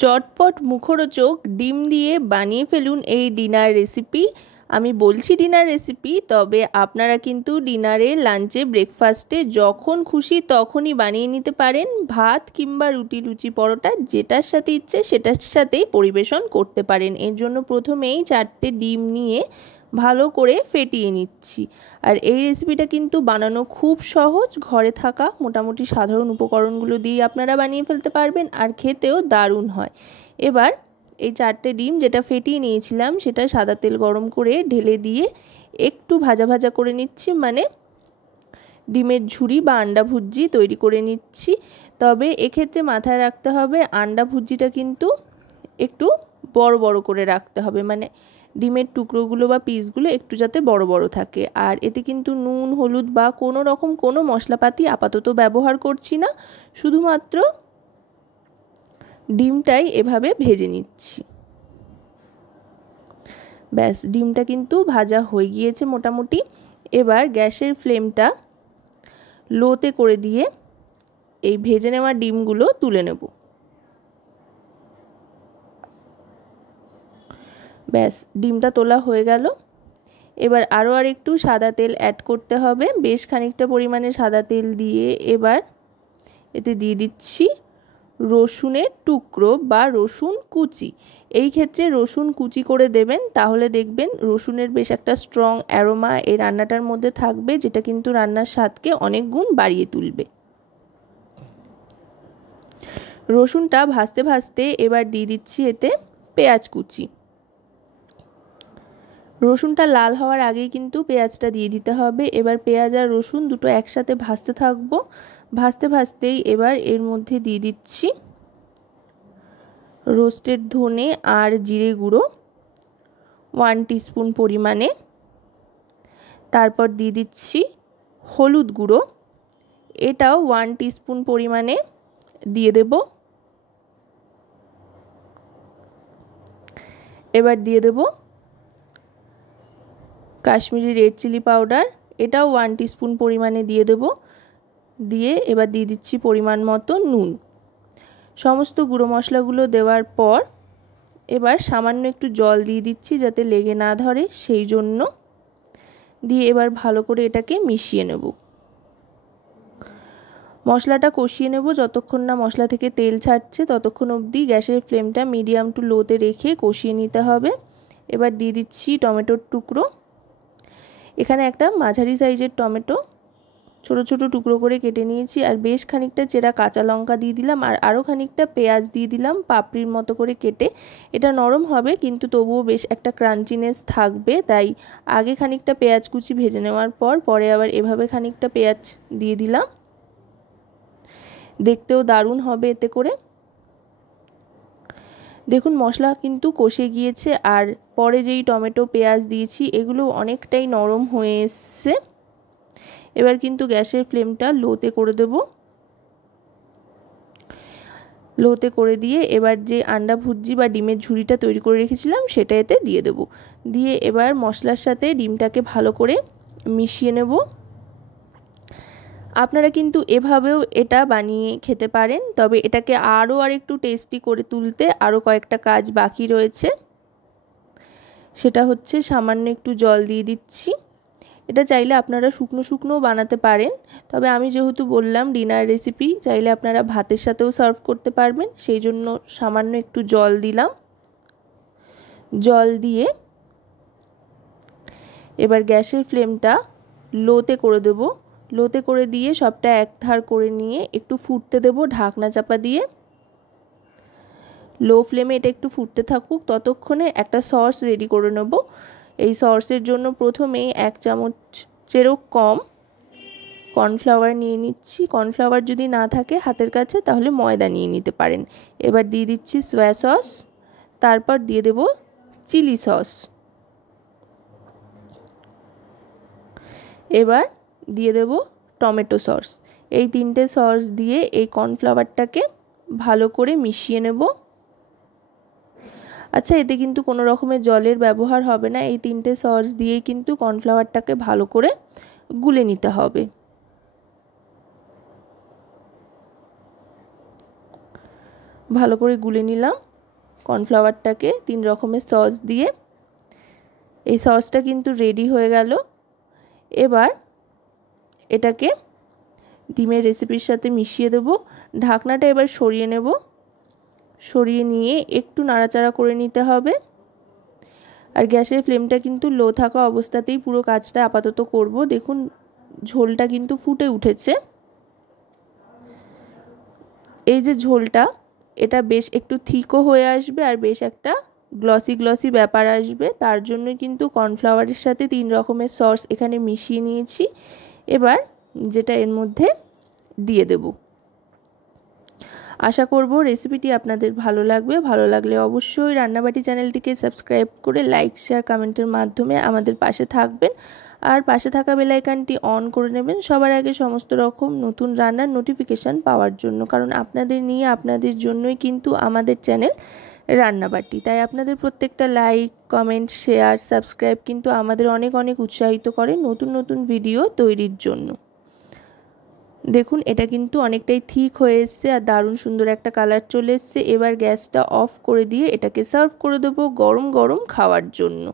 চটপট মুখরোচক ডিম দিয়ে বানিয়ে ফেলুন এই ডিনার রেসিপি। আমি বলছি ডিনার রেসিপি, তবে আপনারা কিন্তু ডিনারে, লাঞ্চে, ব্রেকফাস্টে যখন খুশি তখনই বানিয়ে নিতে পারেন। ভাত কিংবা রুটি, লুচি, পরোটা যেটার সাথে ইচ্ছে সেটার সাথেই পরিবেশন করতে পারেন। এর জন্য প্রথমেই 4টে ডিম নিয়ে ভালো করে ফেটিয়ে নিচ্ছি। আর এই রেসিপিটা কিন্তু বানানো খুব সহজ, ঘরে থাকা মোটামুটি সাধারণ উপকরণগুলো দিয়ে আপনারা বানিয়ে ফেলতে পারবেন, আর খেতেও দারুণ হয়। এবার এই 4টে ডিম যেটা ফেটিয়ে নিয়েছিলাম সেটা সাদা তেল গরম করে ঢেলে দিয়ে একটু ভাজা ভাজা করে নিচ্ছি, মানে ডিমের ঝুরি বা আন্ডা ভুজি তৈরি করে নিচ্ছি। তবে এক্ষেত্রে মাথায় রাখতে হবে আন্ডা ভুজিটা কিন্তু একটু বড় বড় করে রাখতে হবে, মানে ডিমের টুকরোগুলো বা পিসগুলো একটু যাতে বড় বড় থাকে। আর এতে কিন্তু নুন, হলুদ বা কোনো রকম কোনো মশলাপাতি আপাতত ব্যবহার করছি না, শুধুমাত্র ডিমটাই এভাবে ভেজে নিচ্ছি। ব্যাস, ডিমটা কিন্তু ভাজা হয়ে গিয়েছে মোটামুটি। এবার গ্যাসের ফ্লেমটা লোতে করে দিয়ে এই ভেজে নেওয়া ডিমগুলো তুলে নেব। ব্যাস, ডিমটা তোলা হয়ে গেল। এবার আরও একটু সাদা তেল অ্যাড করতে হবে, বেশ খানিকটা পরিমাণে সাদা তেল দিয়ে এবার এতে দিয়ে দিচ্ছি রসুনের টুকরো বা রসুন কুচি। এই ক্ষেত্রে রসুন কুচি করে দেবেন, তাহলে দেখবেন রসুনের বেশ একটা স্ট্রং অ্যারোমা এই রান্নাটার মধ্যে থাকবে, যেটা কিন্তু রান্নার স্বাদকে অনেক গুণ বাড়িয়ে তুলবে। রসুনটা ভাজতে ভাজতে এবার দিয়ে দিচ্ছি এতে পেঁয়াজ কুচি। রসুনটা লাল হওয়ার আগেই কিন্তু পেঁয়াজটা দিয়ে দিতে হবে। এবার পেঁয়াজ আর রসুন দুটো একসাথে ভাজতে থাকবো। ভাজতে ভাজতেই এবার এর মধ্যে দিয়ে দিচ্ছি রোস্টেড ধনে আর জিরে গুঁড়ো 1 টিস্পুন পরিমাণে। তারপর দিয়ে দিচ্ছি হলুদ গুঁড়ো, এটাও 1 টিস্পুন পরিমাণে দিয়ে দেব। এবার দিয়ে দেব কাশ্মীরি রেড চিলি পাউডার, এটাও 1 টিস্পুন পরিমাণে দিয়ে দেব। দিয়ে এবার দিয়ে দিচ্ছি পরিমাণ মতো নুন। সমস্ত গুঁড়ো মশলাগুলো দেওয়ার পর এবার সামান্য একটু জল দিয়ে দিচ্ছি যাতে লেগে না ধরে, সেই জন্য দিয়ে এবার ভালো করে এটাকে মিশিয়ে নেব। মশলাটা কষিয়ে নেব যতক্ষণ না মশলা থেকে তেল ছাড়ছে, ততক্ষণ অবধি গ্যাসের ফ্লেমটা মিডিয়াম টু লোতে রেখে কষিয়ে নিতে হবে। এবার দিয়ে দিচ্ছি টমেটোর টুকরো। এখানে একটা মাঝারি সাইজের টমেটো ছোট ছোট টুকরো করে কেটে নিয়েছি, আর বেশ খানিকটা চেরা কাঁচা লঙ্কা দিয়ে দিলাম, আর আরও খানিকটা পেঁয়াজ দিয়ে দিলাম পাপড়ির মতো করে কেটে। এটা নরম হবে কিন্তু তবুও বেশ একটা ক্রাঞ্চিনেস থাকবে, তাই আগে খানিকটা পেঁয়াজ কুচি ভেজে নেওয়ার পর পরে আবার এভাবে খানিকটা পেঁয়াজ দিয়ে দিলাম। দেখতেও দারুণ হবে এতে করে। দেখুন মশলা কিন্তু কষে গিয়েছে, আর পরে যেই টমেটো পেঁয়াজ দিয়েছি এগুলো অনেকটাই নরম হয়ে এসছে। এবার কিন্তু গ্যাসের ফ্লেমটা লোতে করে দেব। লোতে করে দিয়ে এবার যে আন্ডা ভুজি বা ডিমের ঝুড়িটা তৈরি করে রেখেছিলাম সেটা এতে দিয়ে দেব। দিয়ে এবার মশলার সাথে ডিমটাকে ভালো করে মিশিয়ে নেব। আপনারা কিন্তু এভাবেও এটা বানিয়ে খেতে পারেন, তবে এটাকে আরও একটু টেস্টি করে তুলতে আরও কয়েকটা কাজ বাকি রয়েছে। সেটা হচ্ছে সামান্য একটু জল দিয়ে দিচ্ছি। এটা চাইলে আপনারা শুকনো শুকনোও বানাতে পারেন, তবে আমি যেহেতু বললাম ডিনার রেসিপি, চাইলে আপনারা ভাতের সাথেও সার্ভ করতে পারবেন, সেই জন্য সামান্য একটু জল দিলাম। জল দিয়ে এবার গ্যাসের ফ্লেমটা লোতে করে দেব। লোতে করে দিয়ে সবটা এক ধার করে নিয়ে একটু ফুটতে দেব ঢাকনা চাপা দিয়ে। লো ফ্লেমে এটা একটু ফুটতে থাকুক, ততক্ষণে একটা সস রেডি করে নেব। এই সসের জন্য প্রথমেই 1 চামচেরও কম কর্নফ্লাওয়ার নিয়ে নিচ্ছি। কর্নফ্লাওয়ার যদি না থাকে হাতের কাছে তাহলে ময়দা নিয়ে নিতে পারেন। এবার দিয়ে দিচ্ছি সয়া সস, তারপর দিয়ে দেব চিলি সস, এবার দিয়ে দেব টমেটো সস। এই 3টে সস দিয়ে এই কর্নফ্লাওয়ারটাকে ভালো করে মিশিয়ে নেব। আচ্ছা, এতে কিন্তু কোনো রকমের জলের ব্যবহার হবে না, এই 3টে সস দিয়েই কিন্তু কর্নফ্লাওয়ারটাকে ভালো করে গুলে নিতে হবে। ভালো করে গুলে নিলাম। কর্নফ্লাওয়ারটাকে 3 রকমের সস দিয়ে। এই সসটা কিন্তু রেডি হয়ে গেল। এবার এটাকে ডিমের রেসিপির সাথে মিশিয়ে দেব। ঢাকনাটা এবার সরিয়ে নেব। সরিয়ে নিয়ে একটু নাড়াচাড়া করে নিতে হবে। আর গ্যাসের ফ্লেমটা কিন্তু লো থাকা অবস্থাতেই পুরো কাজটা আপাতত করব। দেখুন ঝোলটা কিন্তু ফুটে উঠেছে। এই যে ঝোলটা, এটা বেশ একটু থিকও হয়ে আসবে আর বেশ একটা গ্লসি গ্লসি ব্যাপার আসবে। তার জন্যই কিন্তু কর্নফ্লাওয়ারের সাথে 3 রকমের সস এখানে মিশিয়ে নিয়েছি। এবার যেটা এর মধ্যে দিয়ে দেব। আশা করব রেসিপিটি আপনাদের ভালো লাগবে। ভালো লাগলে অবশ্যই রান্নাবাটি চ্যানেলটিকে সাবস্ক্রাইব করে লাইক শেয়ার কমেন্টের মাধ্যমে আমাদের পাশে থাকবেন। আর পাশে থাকা বেল আইকনটি অন করে নেবেন সবার আগে সমস্ত রকম নতুন রান্নার নোটিফিকেশান পাওয়ার জন্য। কারণ আপনাদের নিয়ে আপনাদের জন্যই কিন্তু আমাদের চ্যানেল রান্নাবাটি। তাই আপনাদের প্রত্যেকটা লাইক কমেন্ট শেয়ার সাবস্ক্রাইব কিন্তু আমাদের অনেক অনেক উৎসাহিত করে নতুন নতুন ভিডিও তৈরির জন্য। দেখুন এটা কিন্তু অনেকটাই ঠিক হয়ে এসছে আর দারুণ সুন্দর একটা কালার চলে এসছে। এবার গ্যাসটা অফ করে দিয়ে এটাকে সার্ভ করে দেবো গরম গরম খাওয়ার জন্য।